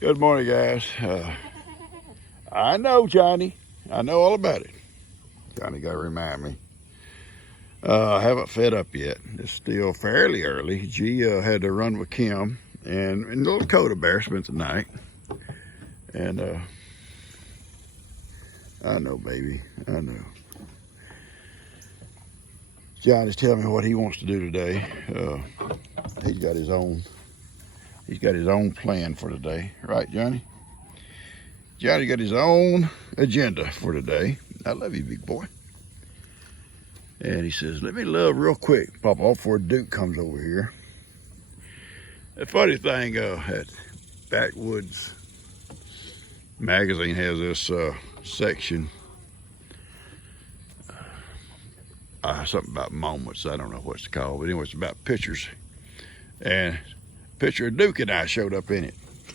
Good morning, guys. I know, Johnny. I know all about it. Johnny got to remind me. I haven't fed up yet. It's still fairly early. G had to run with Kim, and little Coda Bear spent the night. And I know, baby. I know. Johnny's telling me what he wants to do today. He's got his own plan for today, right, Johnny? Johnny got his own agenda for today. I love you, big boy. And he says, let me love real quick, Papa, before Duke comes over here. The funny thing, at Backwoods magazine has this section, something about moments. I don't know what it's called, but anyway, it's about pictures. And a picture of Duke and I showed up in it.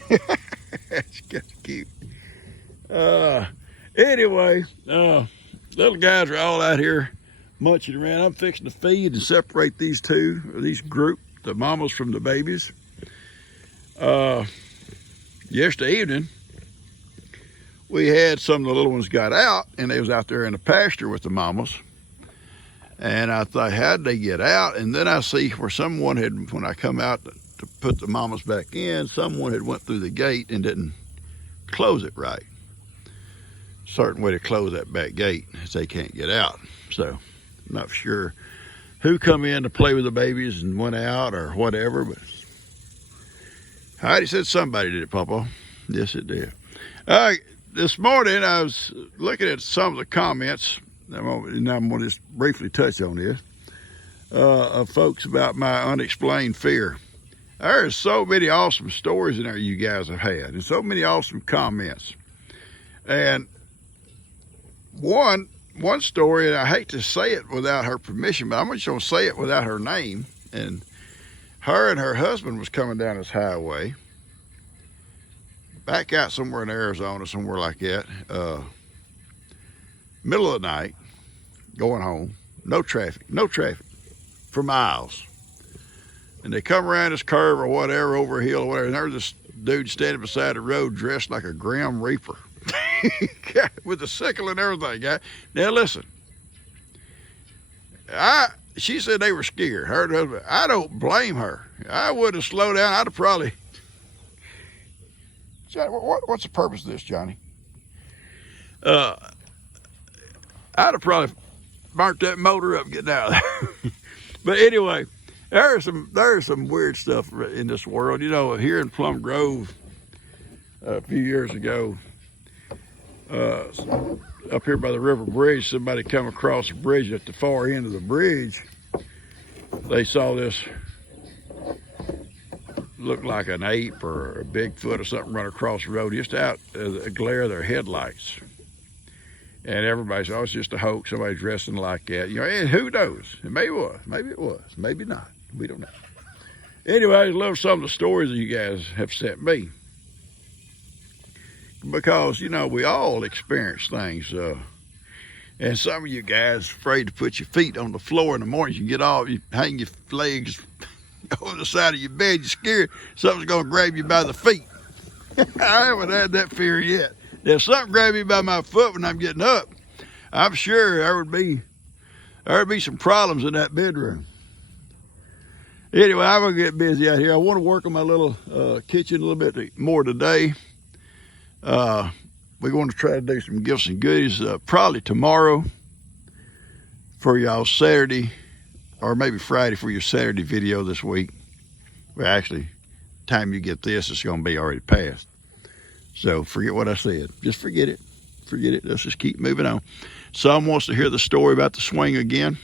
It's kind of cute. Anyway, little guys are all out here munching around. I'm fixing to feed and separate these group, the mamas from the babies. Yesterday evening, we had some of the little ones got out, and they was out there in the pasture with the mamas. And I thought, how'd they get out? And then I see where someone had, when I come out to put the mamas back in, someone had went through the gate and didn't close it right. Certain way to close that back gate so they can't get out. So I'm not sure who come in to play with the babies and went out or whatever, but Heidi said somebody did it, Papa. Yes, it did. This morning I was looking at some of the comments, and I'm going to just briefly touch on this, of folks about my unexplained fear. There's so many awesome stories in there you guys have had, and so many awesome comments. And one story, and I hate to say it without her permission, but I'm just going to say it without her name. And her husband was coming down this highway, back out somewhere in Arizona, somewhere like that, middle of the night, going home, no traffic for miles. And they come around this curve or whatever, over a hill or whatever, and there's this dude standing beside the road dressed like a Grim Reaper. With a sickle and everything. Now listen, she said they were scared. Her husband, I don't blame her. I would have slowed down. I'd have probably, Johnny, what's the purpose of this, Johnny? I'd have probably burnt that motor up getting out of there. But anyway, there's some weird stuff in this world. You know, here in Plum Grove a few years ago, up here by the river bridge, somebody come across the bridge. At the far end of the bridge, they saw this, looked like an ape or a Bigfoot or something run across the road just out of the glare of their headlights. And everybody said, oh, it's just a hoax, somebody dressing like that. You know, and who knows? Maybe it was, maybe not. We don't know. Anyway, I love some of the stories that you guys have sent me. Because, you know, we all experience things. And some of you guys afraid to put your feet on the floor in the morning. You get off, you hang your legs over the side of your bed, you're scared something's going to grab you by the feet. I haven't had that fear yet. If something grabbed me by my foot when I'm getting up, I'm sure there would be some problems in that bedroom. Anyway, I'm going to get busy out here. I want to work on my little kitchen a little bit more today. We're going to try to do some gifts and goodies probably tomorrow for y'all Saturday, or maybe Friday for your Saturday video this week. Well, actually, time you get this, it's going to be already past. So forget what I said. Just forget it. Let's just keep moving on. Some wants to hear the story about the swing again.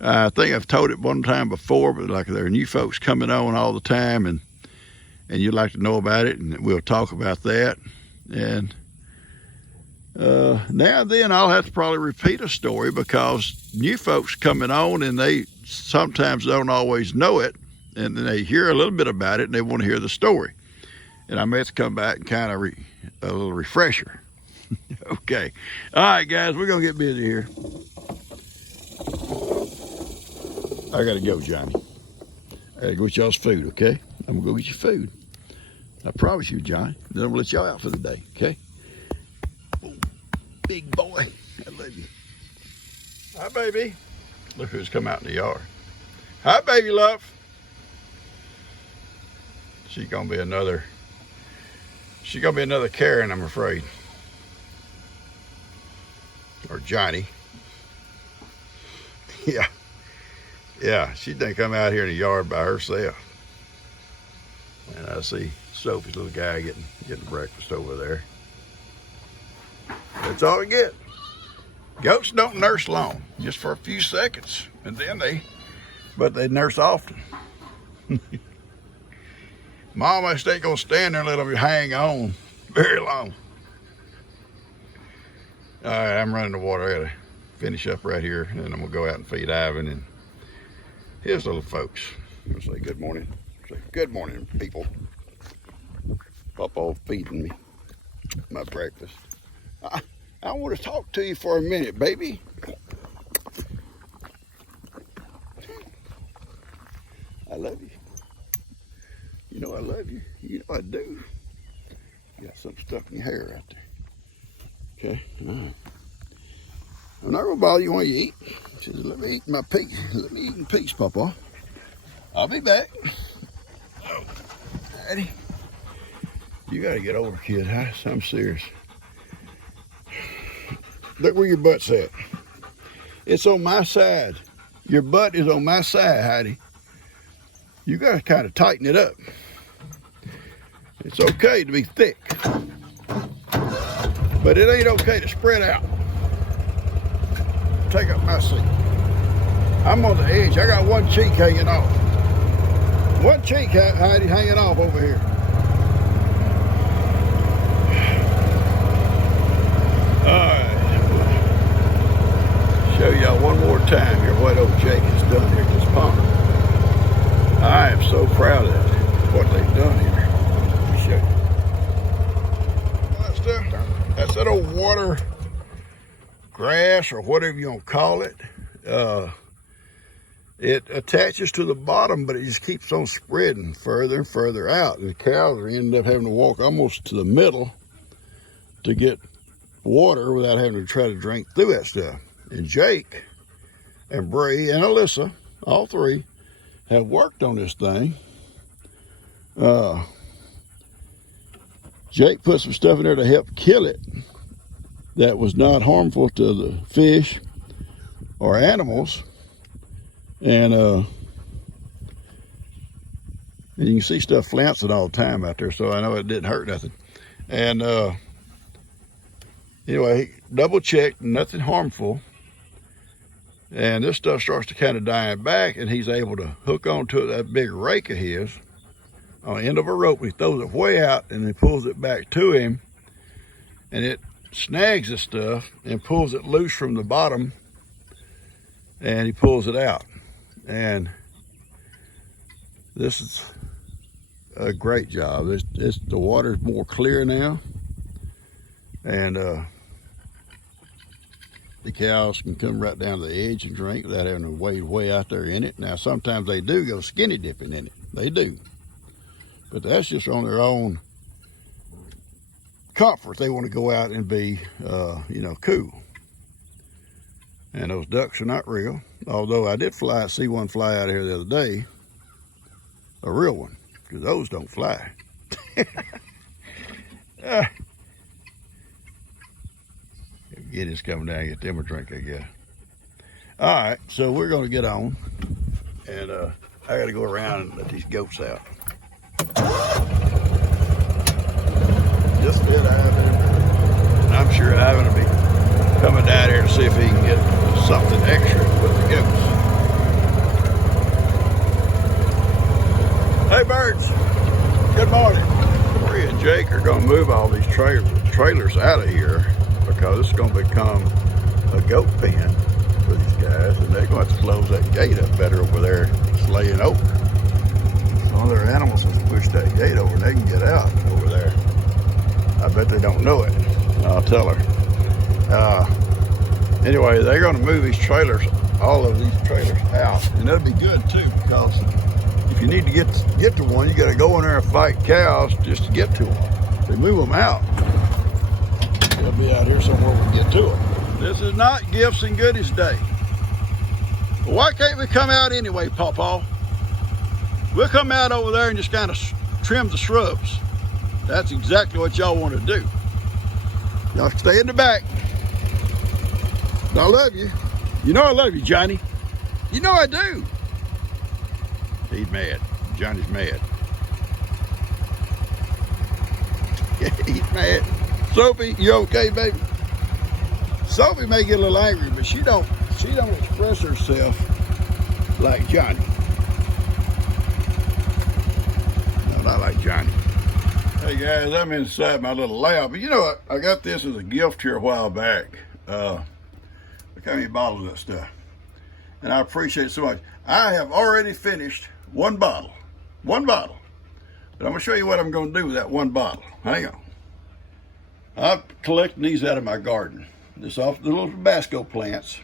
I think I've told it one time before, but like there are new folks coming on all the time, and you'd like to know about it, and we'll talk about that. And now and then I'll have to probably repeat a story because new folks coming on and they sometimes don't always know it, and then they hear a little bit about it and they want to hear the story. And I may have to come back and kind of a little refresher. Okay. All right, guys, we're going to get busy here. I got to go, Johnny. I got to go get y'all's food, okay? I'm going to go get your food. I promise you, Johnny. Then I'm gonna let y'all out for the day, okay? Oh, big boy, I love you. Hi, baby. Look who's come out in the yard. Hi, baby love. She's gonna be another Karen, I'm afraid. Or Johnny. Yeah, she done come out here in the yard by herself. And I see Sophie's little guy getting breakfast over there. That's all we get. Goats don't nurse long, just for a few seconds, and then but they nurse often. Mama ain't gonna stand there and let them hang on very long. All right, I'm running the water. I gotta finish up right here, and then I'm gonna go out and feed Ivan and his little folks. I'm gonna say good morning. Say good morning, people. Papa feeding me my breakfast. I want to talk to you for a minute, baby. I love you. You know I love you. You know I do. You got something stuck in your hair right there. Okay, all right. I'm not gonna bother you while you eat. Just let me eat my peas. Let me eat in peace, Papa. I'll be back. Daddy, you gotta get over, kid. I'm serious. Look where your butt's at. It's on my side. Your butt is on my side, Heidi. You gotta kind of tighten it up. It's okay to be thick, but it ain't okay to spread out. Take up my seat. I'm on the edge. I got one cheek hanging off. One cheek, Heidi, hanging off over here. All right. Show y'all one more time here what old Jake has done here at this pond. I am so proud of what they've done here. Let me show you. That's that old water grass or whatever you want to call it. It attaches to the bottom, but it just keeps on spreading further and further out. And the cows are ended up having to walk almost to the middle to get water without having to try to drink through that stuff. And Jake and Bree and Alyssa, all three, have worked on this thing. Jake put some stuff in there to help kill it that was not harmful to the fish or animals. And you can see stuff flouncing all the time out there, so I know it didn't hurt nothing. And anyway, double checked, nothing harmful. And this stuff starts to kind of die back, and he's able to hook onto that big rake of his on the end of a rope. He throws it way out, and he pulls it back to him, and it snags the stuff and pulls it loose from the bottom, and he pulls it out. And this is a great job. The water's more clear now, and the cows can come right down to the edge and drink without having to wade way out there in it. Now, sometimes they do go skinny dipping in it. They do. But that's just on their own comfort. They want to go out and be, cool. And those ducks are not real. Although I did see one fly out of here the other day. A real one. Because those don't fly. Gideon's coming down and get them a drink, I guess. All right, so we're going to get on. And I got to go around and let these goats out. Just a bit, Ivan. I'm sure Ivan will be coming down here to see if he can get something extra with the goats. Hey, birds. Good morning. Bree and Jake are going to move all these trailers out of here because it's going to become a goat pen for these guys, and they're going to have to close that gate up better over there, slaying over. Some of their animals will push that gate over and they can get out over there. I bet they don't know it. I'll tell her. Anyway, they're going to move these trailers, all of these trailers out, and that'll be good too because if you need to get to one, you got to go in there and fight cows just to get to them. They move them out. They'll be out here somewhere we can get to them. This is not gifts and goodies day. But why can't we come out anyway, Pawpaw? We'll come out over there and just kind of trim the shrubs. That's exactly what y'all want to do. Y'all stay in the back. I love you. You know I love you, Johnny. You know I do. He's mad. Johnny's mad. He's mad. Sophie, you okay, baby? Sophie may get a little angry, but she don't express herself like Johnny. No, not like Johnny. Hey guys, I'm inside my little lab. But you know what? I got this as a gift here a while back. Look how many bottles of that stuff. And I appreciate it so much. I have already finished one bottle. One bottle. But I'm going to show you what I'm going to do with that one bottle. Hang on. I'm collecting these out of my garden. This off the little Tabasco plants.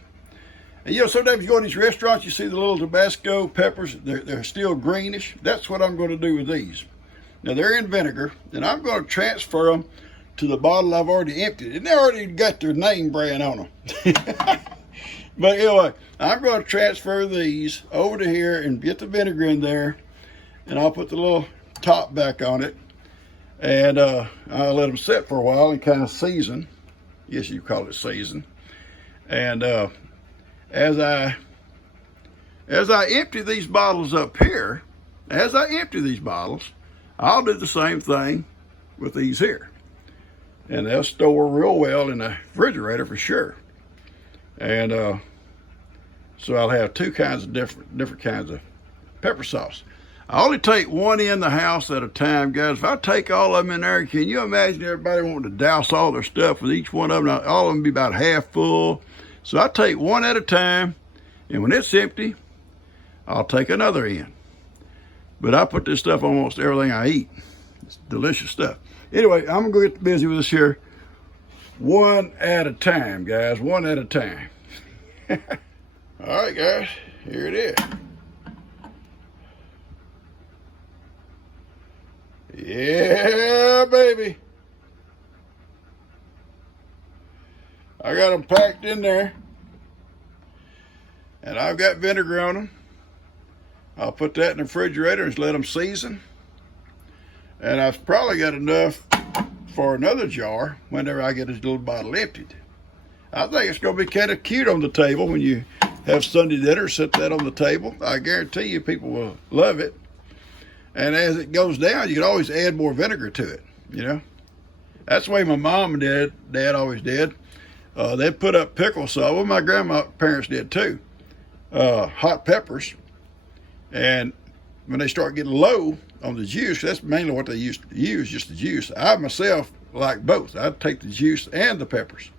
And you know, sometimes you go to these restaurants, you see the little Tabasco peppers. They're still greenish. That's what I'm going to do with these. Now they're in vinegar, and I'm going to transfer them to the bottle I've already emptied. And they already got their name brand on them. But anyway, I'm going to transfer these over to here and get the vinegar in there. And I'll put the little top back on it. And I'll let them sit for a while and kind of season. Yes, you call it season. And as I empty these bottles up here, I'll do the same thing with these here. And they'll store real well in the refrigerator for sure. And so I'll have two kinds of different kinds of pepper sauce. I only take one in the house at a time, guys. If I take all of them in there, can you imagine everybody wanting to douse all their stuff with each one of them? All of them be about half full. So I take one at a time, and when it's empty, I'll take another in. But I put this stuff on almost everything I eat. It's delicious stuff. Anyway, I'm gonna go get busy with this here one at a time, guys. One at a time. All right, guys, here it is. Yeah, baby. I got them packed in there. And I've got vinegar on them. I'll put that in the refrigerator and just let them season. And I've probably got enough for another jar whenever I get this little bottle emptied. I think it's going to be kind of cute on the table when you have Sunday dinner, set that on the table. I guarantee you people will love it. And as it goes down, you can always add more vinegar to it, you know. That's the way my mom and dad always did. They'd put up pickle sauce. Well, my grandparents did too. Hot peppers. And when they start getting low on the juice, that's mainly what they used to use, just the juice. I myself like both. I'd take the juice and the peppers.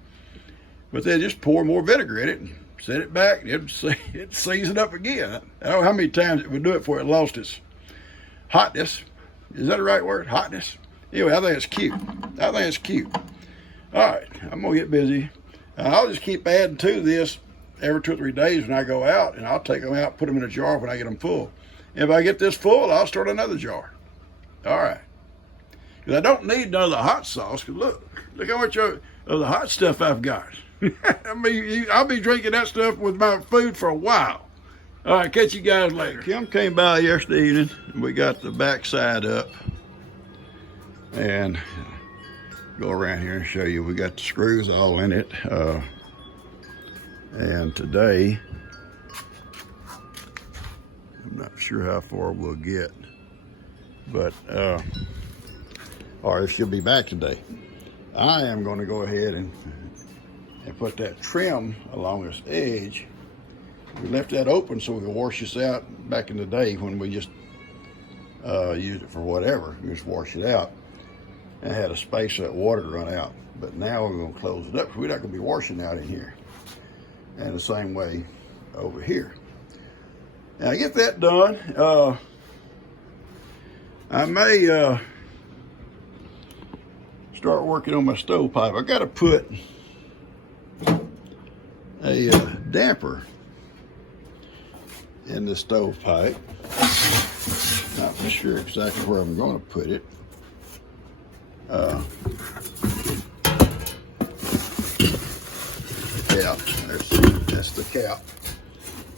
But they just pour more vinegar in it and set it back. It'd season up again. I don't know how many times it would do it before it lost its hotness. Is that the right word? Hotness? Anyway, I think it's cute. All right, I'm going to get busy. I'll just keep adding to this every 2 or 3 days when I go out, and I'll take them out, put them in a jar when I get them full. If I get this full, I'll start another jar. All right. Because I don't need none of the hot sauce, because look how much of the hot stuff I've got. I mean, I'll be drinking that stuff with my food for a while. All right, catch you guys later. Kim came by yesterday evening, and we got the back side up. And go around here and show you. We got the screws all in it. And today, I'm not sure how far we'll get, but, or if she'll be back today. I am going to go ahead and put that trim along this edge. We left that open so we could wash this out back in the day when we just used it for whatever. We just wash it out and had a space so that water to run out. But now we're going to close it up. We're not going to be washing out in here. And the same way over here. Now I get that done. I may start working on my stovepipe. I got to put a damper in the stovepipe. Not for sure exactly where I'm going to put it. Cap. That's the cap.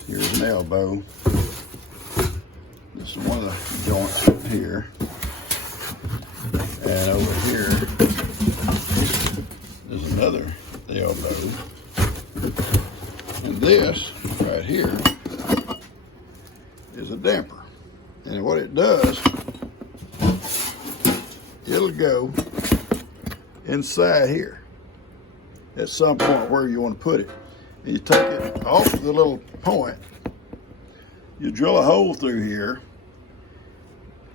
Here's an elbow. This is one of the joints here. And over here is another elbow. And this right here is a damper. And what it does, it'll go inside here at some point where you want to put it. And you take it off the little point, you drill a hole through here,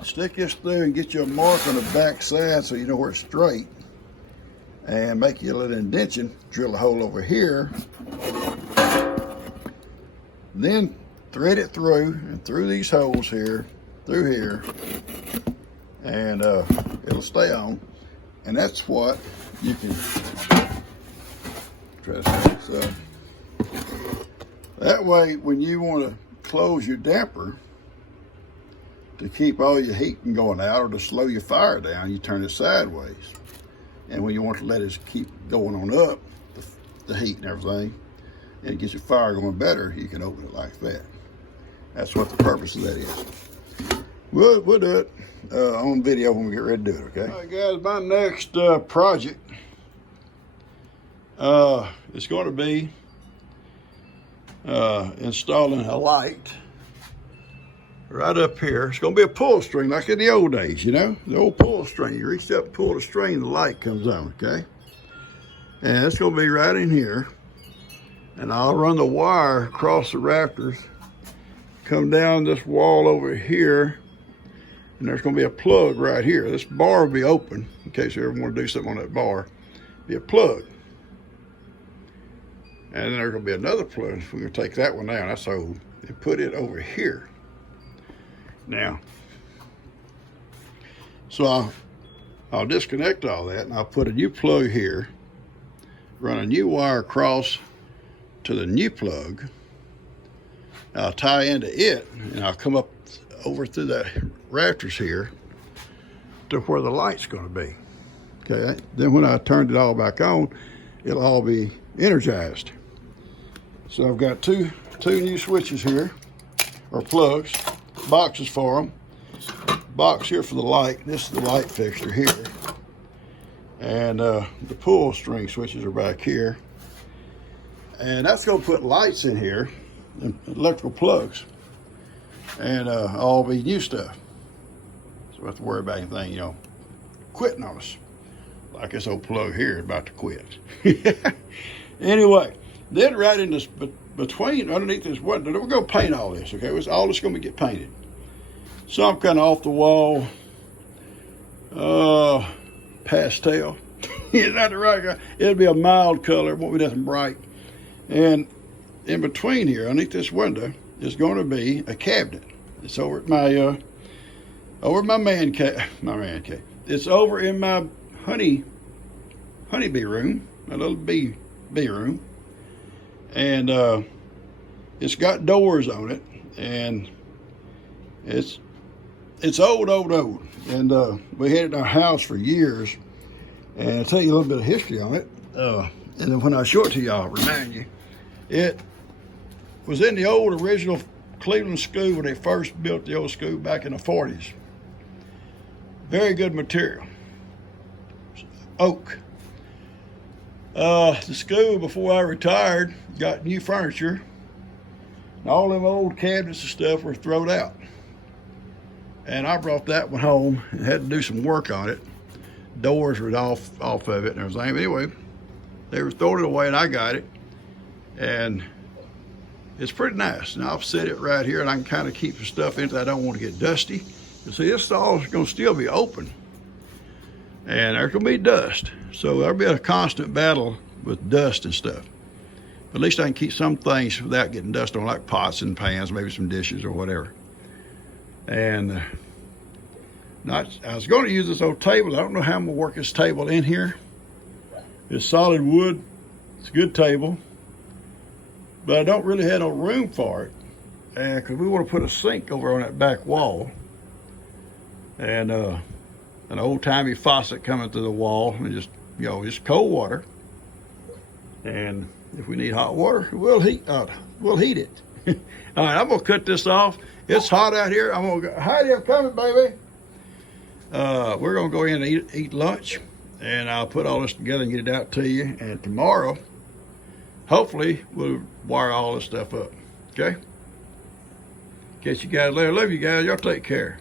stick this through and get you a mark on the back side so you know where it's straight, and make you a little indentation, drill a hole over here, then thread it through and through these holes here, through here, and it'll stay on. And that's what you can try to fix up. That way, when you want to close your damper to keep all your heat from going out or to slow your fire down, you turn it sideways. And when you want to let it keep going on up, the heat and everything, and it gets your fire going better, you can open it like that. That's what the purpose of that is. We'll do it on video when we get ready to do it, okay? All right, guys, my next project is going to be installing a light right up here. It's going to be a pull string like in the old days, you know? The old pull string. You reach up, pull the string, the light comes on, okay? And it's going to be right in here. And I'll run the wire across the rafters, come down this wall over here, and there's going to be a plug right here. This bar will be open in case you ever want to do something on that bar. Be a plug. And then there's going to be another plug. We're going to take that one down. That's old. And put it over here. Now, so I'll disconnect all that, and I'll put a new plug here, run a new wire across to the new plug. I'll tie into it, and I'll come up over through that rafters here to where the light's going to be. Okay. Then when I turned it all back on, it'll all be energized. So I've got two new switches here, or plugs, boxes for them. Box here for the light. This is the light fixture here. And the pull string switches are back here. And that's going to put lights in here, and electrical plugs, and all be new stuff. So we don't have to worry about anything, you know, quitting on us. Like this old plug here is about to quit. Anyway, then right in this between, underneath this, we're going to paint all this, okay? It's all that's going to get painted. Some kind of off the wall, pastel. Is that the right guy? It'll be a mild color, won't be nothing bright. And in between here, underneath this window, is going to be a cabinet. It's over at my man cave. It's over in my honeybee room, my little bee room, and it's got doors on it, and it's old, and we had it in our house for years. And I'll tell you a little bit of history on it, and then when I show it to y'all, I'll remind you. It was in the old original Cleveland school when they first built the old school back in the 40s. Very good material. Oak. The school, before I retired, got new furniture. And all them old cabinets and stuff were thrown out. And I brought that one home and had to do some work on it. Doors were off of it and everything. But anyway, they were throwing it away and I got it. And it's pretty nice. And I'll set it right here and I can kind of keep the stuff in it that I don't want to get dusty. You see, this stall is going to still be open. And there's going to be dust. So there'll be a constant battle with dust and stuff. But at least I can keep some things without getting dust on, like pots and pans, maybe some dishes or whatever. And I was going to use this old table. I don't know how I'm going to work this table in here. It's solid wood. It's a good table. But I don't really have no room for it. And because we want to put a sink over on that back wall. and an old-timey faucet coming through the wall, and just, you know, just cold water. And if we need hot water, we'll heat it. All right, I'm gonna cut this off. It's hot out here. I'm gonna go. Heidi, I'm coming, baby. We're gonna go in and eat lunch, and I'll put all this together and get it out to you. And tomorrow, hopefully, we'll wire all this stuff up. Okay? Catch you guys later. Love you guys. Y'all take care.